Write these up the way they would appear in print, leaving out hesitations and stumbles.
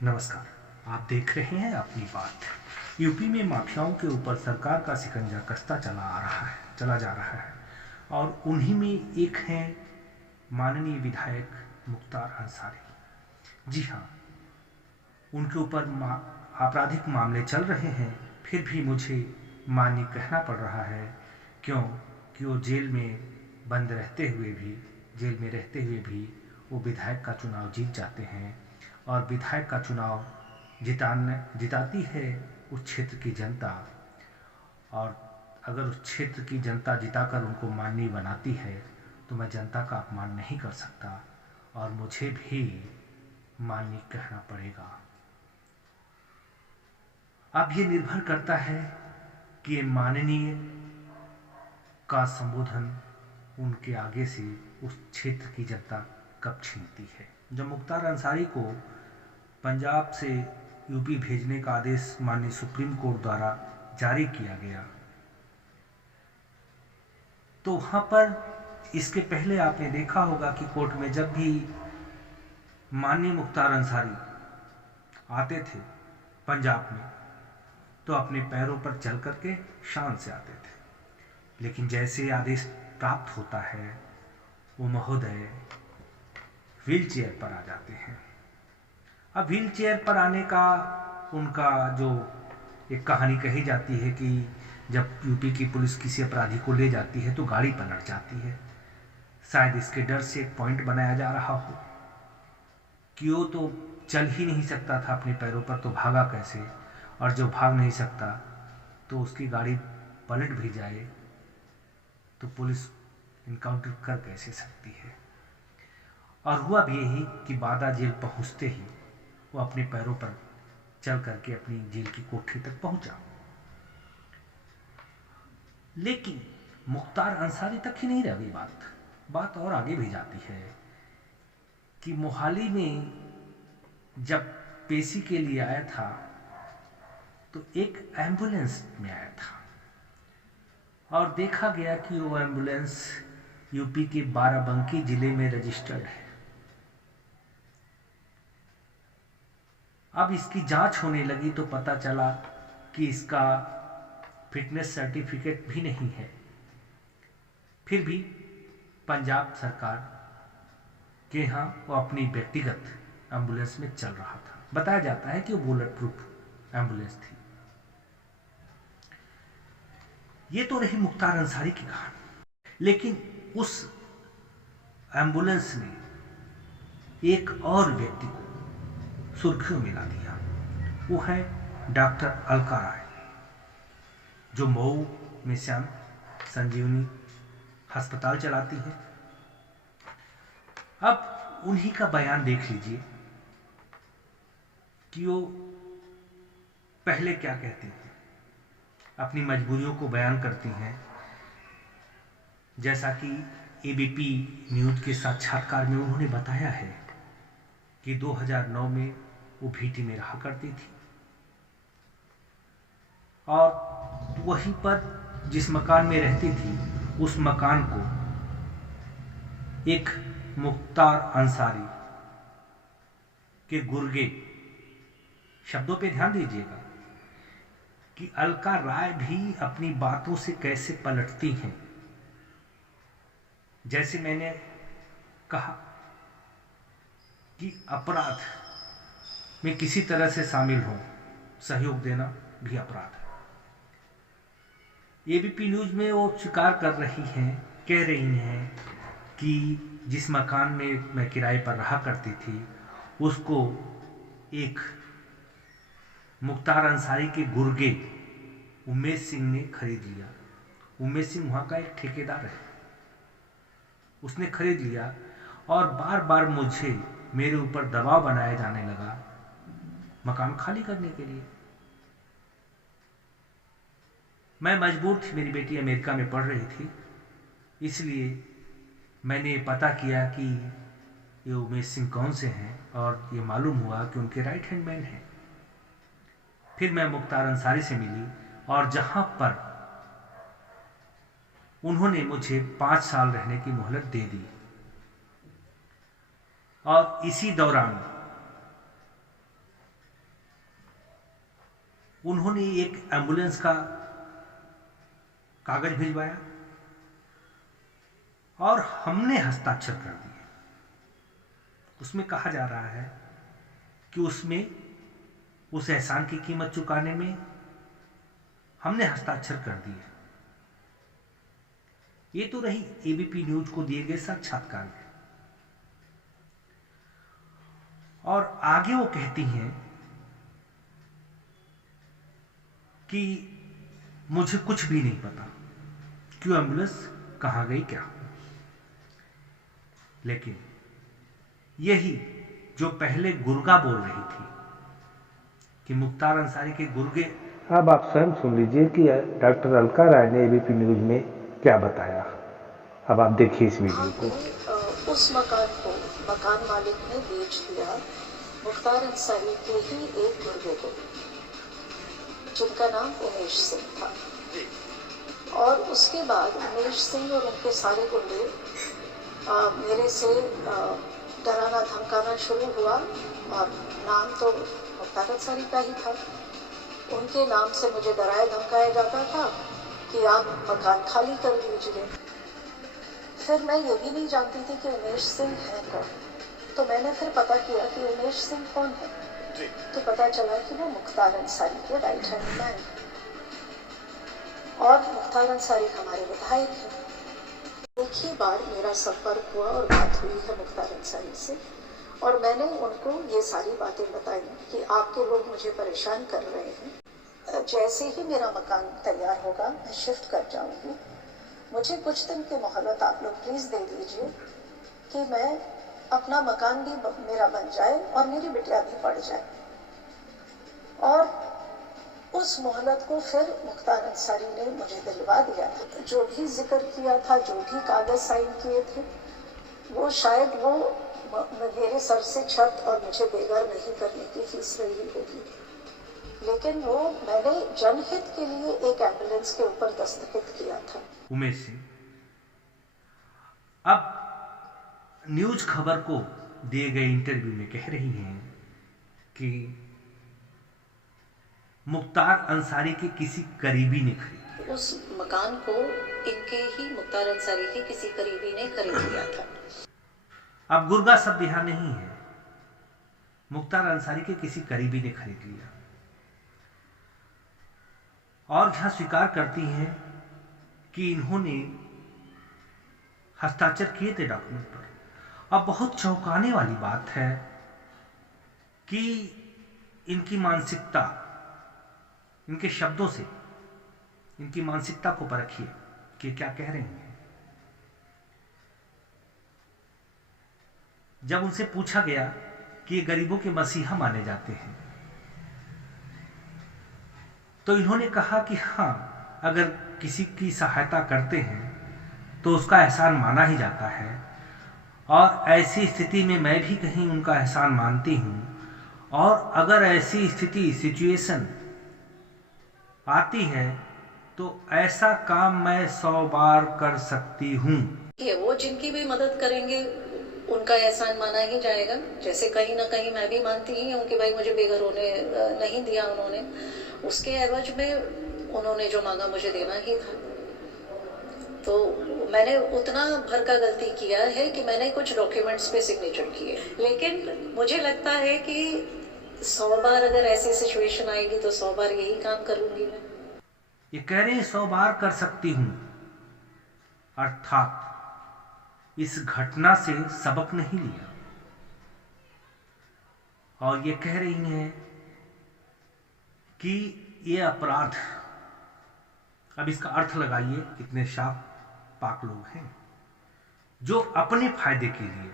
नमस्कार। आप देख रहे हैं अपनी बात। यूपी में माफियाओं के ऊपर सरकार का शिकंजा कसता चला जा रहा है और उन्हीं में एक हैं माननीय विधायक मुख्तार अंसारी। जी हाँ, उनके ऊपर आपराधिक मामले चल रहे हैं, फिर भी मुझे माननीय कहना पड़ रहा है। क्यों कि वो जेल में रहते हुए भी वो विधायक का चुनाव जीत जाते हैं और विधायक का चुनाव जिताती है उस क्षेत्र की जनता। और अगर उस क्षेत्र की जनता जिताकर उनको माननीय बनाती है तो मैं जनता का अपमान नहीं कर सकता और मुझे भी माननीय कहना पड़ेगा। अब ये निर्भर करता है कि ये माननीय का संबोधन उनके आगे से उस क्षेत्र की जनता कब छीनती है। जब मुख्तार अंसारी को पंजाब से यूपी भेजने का आदेश माननीय सुप्रीम कोर्ट द्वारा जारी किया गया, तो वहाँ पर इसके पहले आपने देखा होगा कि कोर्ट में जब भी माननीय मुख्तार अंसारी आते थे पंजाब में तो अपने पैरों पर चल करके शान से आते थे, लेकिन जैसे आदेश प्राप्त होता है वो महोदय व्हील चेयर पर आ जाते हैं। अब व्हील चेयर पर आने का उनका जो एक कहानी कही जाती है कि जब यूपी की पुलिस किसी अपराधी को ले जाती है तो गाड़ी पलट जाती है। शायद इसके डर से एक पॉइंट बनाया जा रहा हो कि वो तो चल ही नहीं सकता था अपने पैरों पर, तो भागा कैसे, और जो भाग नहीं सकता तो उसकी गाड़ी पलट भी जाए तो पुलिस इनकाउंटर कर कैसे सकती है। और हुआ भी यही कि बादा जेल पहुंचते ही वो अपने पैरों पर चल करके अपनी जेल की कोठरी तक पहुंचा। लेकिन मुख्तार अंसारी तक ही नहीं रह गई बात और आगे भी जाती है कि मोहाली में जब पेशी के लिए आया था तो एक एम्बुलेंस में आया था और देखा गया कि वो एम्बुलेंस यूपी के बाराबंकी जिले में रजिस्टर्ड है। अब इसकी जांच होने लगी तो पता चला कि इसका फिटनेस सर्टिफिकेट भी नहीं है। फिर भी पंजाब सरकार के यहाँ वो अपनी व्यक्तिगत एम्बुलेंस में चल रहा था। बताया जाता है कि वो बुलेट प्रूफ एम्बुलेंस थी। ये तो रही मुख्तार अंसारी की कहानी, लेकिन उस एम्बुलेंस ने एक और व्यक्ति को सुर्खियों में ला दिया। वो है डॉक्टर अलका राय, जो मऊ में श्याम संजीवनी अस्पताल चलाती है। अब उन्हीं का बयान देख लीजिए कि वो पहले क्या कहती थी, अपनी मजबूरियों को बयान करती हैं। जैसा कि एबीपी न्यूज के साक्षात्कार में उन्होंने बताया है कि 2009 में वो भीटी में रहा करती थी और वहीं पर जिस मकान में रहती थी उस मकान को एक मुख्तार अंसारी के गुर्गे, शब्दों पे ध्यान दीजिएगा कि अलका राय भी अपनी बातों से कैसे पलटती हैं। जैसे मैंने कहा कि अपराध में किसी तरह से शामिल हो, सहयोग देना भी अपराध है। एबीपी न्यूज में वो स्वीकार कर रही हैं, कह रही हैं कि जिस मकान में मैं किराए पर रहा करती थी उसको एक मुख्तार अंसारी के गुर्गे उमेश सिंह ने खरीद लिया। उमेश सिंह वहाँ का एक ठेकेदार है, उसने खरीद लिया और बार बार मेरे ऊपर दबाव बनाया जाने लगा मकान खाली करने के लिए। मैं मजबूर थी, मेरी बेटी अमेरिका में पढ़ रही थी, इसलिए मैंने पता किया कि ये उमेश सिंह कौन से हैं और ये मालूम हुआ कि उनके राइट हैंड मैन हैं। फिर मैं मुख्तार अंसारी से मिली और जहां पर उन्होंने मुझे 5 साल रहने की मोहलत दे दी और इसी दौरान उन्होंने एक एम्बुलेंस का कागज भिजवाया और हमने हस्ताक्षर कर दिए। उसमें कहा जा रहा है कि उसमें उस एहसान की कीमत चुकाने में हमने हस्ताक्षर कर दिए। ये तो रही एबीपी न्यूज को दिए गए साक्षात्कार में। और आगे वो कहती हैं कि मुझे कुछ भी नहीं पता क्यों एम्बुलेंस कहाँ गई क्या। लेकिन यही जो पहले गुर्गा बोल रही थी कि मुख्तार अंसारी के गुर्गे, अब आप स्वयं सुन लीजिए कि डॉक्टर अलका राय ने एबीपी न्यूज में क्या बताया। अब आप देखिए इस वीडियो को। उस मकान को मकान मालिक ने बेच दिया मुख्तार अंसारी के ही एक गुर्गे को, जिनका नाम उमेश सिंह था। और उसके बाद उमेश सिंह और उनके सारे गुंडे मेरे से डराना धमकाना शुरू हुआ। और नाम तो मुख्तार अंसारी का ही था। उनके नाम से मुझे डराया धमकाया जाता था कि आप मकान खाली कर दीजिए। फिर मैं ये भी नहीं जानती थी कि उमेश सिंह है कौन। तो मैंने फिर पता किया कि उमेश सिंह कौन है। तो पता चला कि वो मुख्तार अंसारी के राइट हैंड मैन, और मुख्तार अंसारी हमारे विधायक हैं। एक ही बार मेरा संपर्क हुआ और बात हुई है मुख्तार अंसारी से, और मैंने उनको ये सारी बातें बताई कि आपके लोग मुझे परेशान कर रहे हैं। जैसे ही मेरा मकान तैयार होगा मैं शिफ्ट कर जाऊंगी। मुझे कुछ दिन की मोहलत आप लोग प्लीज़ दे दीजिए कि मैं अपना मकान भी मेरा बन जाए और मेरी बिटिया भी पढ़ जाए। और उस मोहलत को फिर मुख्तार अंसारी ने मुझे दिलवा दिया था। जो भी जिक्र किया था, जो भी कागज साइन किए थे, वो शायद वो मेरे सर से छत और मुझे बेघर नहीं करने की फीस रही होगी। लेकिन वो मैंने जनहित के लिए एक एम्बुलेंस के ऊपर दस्तखत किया था। उमेश सिंह अब न्यूज खबर को दिए गए इंटरव्यू में कह रही हैं कि मुख्तार अंसारी के किसी करीबी ने खरीदा। उस मकान को इनके ही मुख्तार अंसारी के किसी करीबी ने खरीद लिया था। अब गुर्गा शब्द यहां नहीं है, मुख्तार अंसारी के किसी करीबी ने खरीद लिया। और यहां स्वीकार करती हैं कि इन्होंने हस्ताक्षर किए थे डॉक्यूमेंट पर। अब बहुत चौंकाने वाली बात है कि इनकी मानसिकता, इनके शब्दों से इनकी मानसिकता को परखिए कि क्या कह रही हैं। जब उनसे पूछा गया कि ये गरीबों के मसीहा माने जाते हैं, तो इन्होंने कहा कि हाँ, अगर किसी की सहायता करते हैं तो उसका एहसान माना ही जाता है, और ऐसी स्थिति में मैं भी कहीं उनका एहसान मानती हूँ। और अगर ऐसी स्थिति सिचुएशन आती है तो ऐसा काम मैं 100 बार कर सकती हूँ। वो जिनकी भी मदद करेंगे उनका एहसान माना ही जाएगा। जैसे कहीं ना कहीं मैं भी मानती ही हूँ कि भाई मुझे बेघर होने नहीं दिया उन्होंने, उसके एवज में उन्होंने जो मांगा मुझे देना ही था। तो मैंने उतना भर का गलती किया है कि मैंने कुछ डॉक्यूमेंट्स पे सिग्नेचर किए। लेकिन मुझे लगता है कि 100 बार अगर ऐसी सिचुएशन आएगी तो 100 बार यही काम करूंगी मैं। ये कह रहे हैं 100 बार कर सकती हूँ, अर्थात इस घटना से सबक नहीं लिया। और ये कह रही हैं कि ये अपराध, अब इसका अर्थ लगाइए, कितने शाप पाक लोग हैं जो अपने फायदे के लिए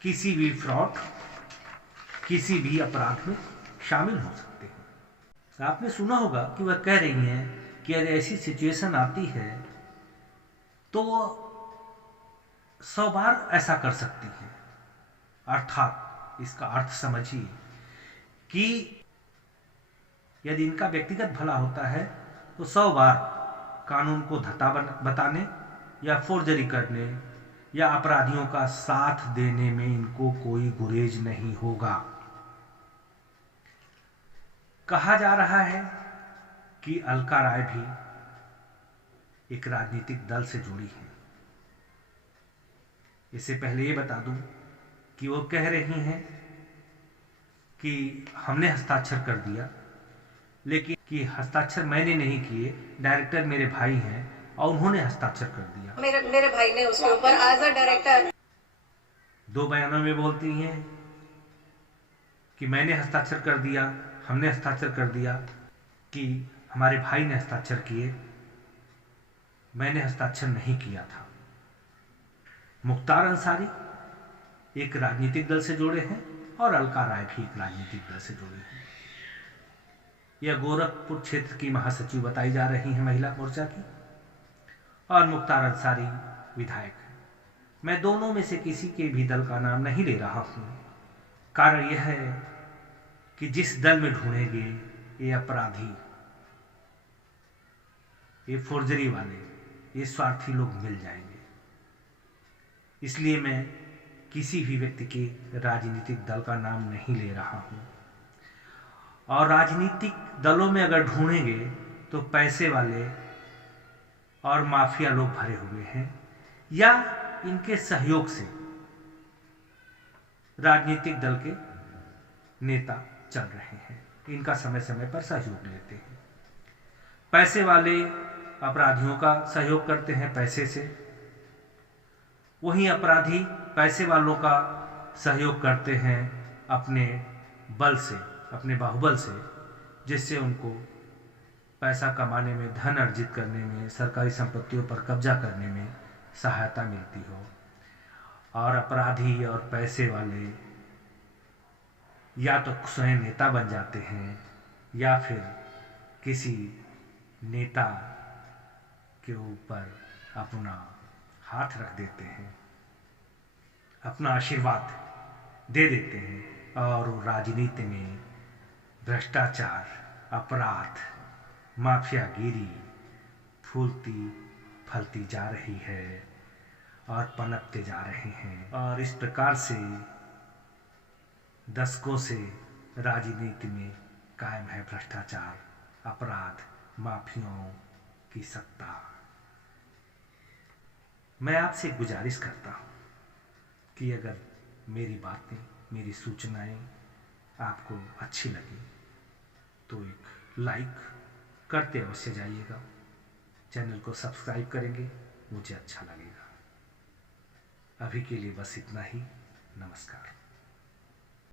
किसी भी फ्रॉड, किसी भी अपराध में शामिल हो सकते हैं। आपने सुना होगा कि वह कह रही हैं कि अगर ऐसी सिचुएशन आती है तो 100 बार ऐसा कर सकती हैं। अर्थात इसका अर्थ समझिए कि यदि इनका व्यक्तिगत भला होता है तो 100 बार कानून को धता बताने या फोर्जरी करने या अपराधियों का साथ देने में इनको कोई गुरेज नहीं होगा। कहा जा रहा है कि अलका राय भी एक राजनीतिक दल से जुड़ी है। इससे पहले ये बता दूं कि वो कह रही हैं कि हमने हस्ताक्षर कर दिया, लेकिन कि हस्ताक्षर मैंने नहीं किए, डायरेक्टर मेरे भाई हैं और उन्होंने हस्ताक्षर कर दिया। मेरे भाई ने उसके ऊपर एज अ डायरेक्टर 2 बयानों में बोलती हैं कि मैंने हस्ताक्षर कर दिया, हमने हस्ताक्षर कर दिया, कि हमारे भाई ने हस्ताक्षर किए, मैंने हस्ताक्षर नहीं किया था। मुख्तार अंसारी एक राजनीतिक दल से जुड़े हैं और अलका राय भी एक राजनीतिक दल से जुड़े हैं। यह गोरखपुर क्षेत्र की महासचिव बताई जा रही है महिला मोर्चा की, और मुख्तार अंसारी विधायक है। मैं दोनों में से किसी के भी दल का नाम नहीं ले रहा हूं। कारण यह है कि जिस दल में ढूंढेंगे ये अपराधी, ये फोर्जरी वाले, ये स्वार्थी लोग मिल जाएंगे। इसलिए मैं किसी भी व्यक्ति के राजनीतिक दल का नाम नहीं ले रहा हूं। और राजनीतिक दलों में अगर ढूंढेंगे तो पैसे वाले और माफिया लोग भरे हुए हैं, या इनके सहयोग से राजनीतिक दल के नेता चल रहे हैं, इनका समय समय पर सहयोग लेते हैं। पैसे वाले अपराधियों का सहयोग करते हैं पैसे से, वहीं अपराधी पैसे वालों का सहयोग करते हैं अपने बल से, अपने बाहुबल से, जिससे उनको पैसा कमाने में, धन अर्जित करने में, सरकारी संपत्तियों पर कब्जा करने में सहायता मिलती हो। और अपराधी और पैसे वाले या तो स्वयं नेता बन जाते हैं या फिर किसी नेता के ऊपर अपना हाथ रख देते हैं, अपना आशीर्वाद दे देते हैं, और राजनीति में भ्रष्टाचार, अपराध, माफियागिरी फूलती फलती जा रही है और पनपते जा रहे हैं। और इस प्रकार से दशकों से राजनीति में कायम है भ्रष्टाचार, अपराध, माफियाओं की सत्ता। मैं आपसे गुजारिश करता हूं कि अगर मेरी बातें, मेरी सूचनाएं आपको अच्छी लगी तो एक लाइक करते अवश्य जाइएगा, चैनल को सब्सक्राइब करेंगे, मुझे अच्छा लगेगा। अभी के लिए बस इतना ही। नमस्कार।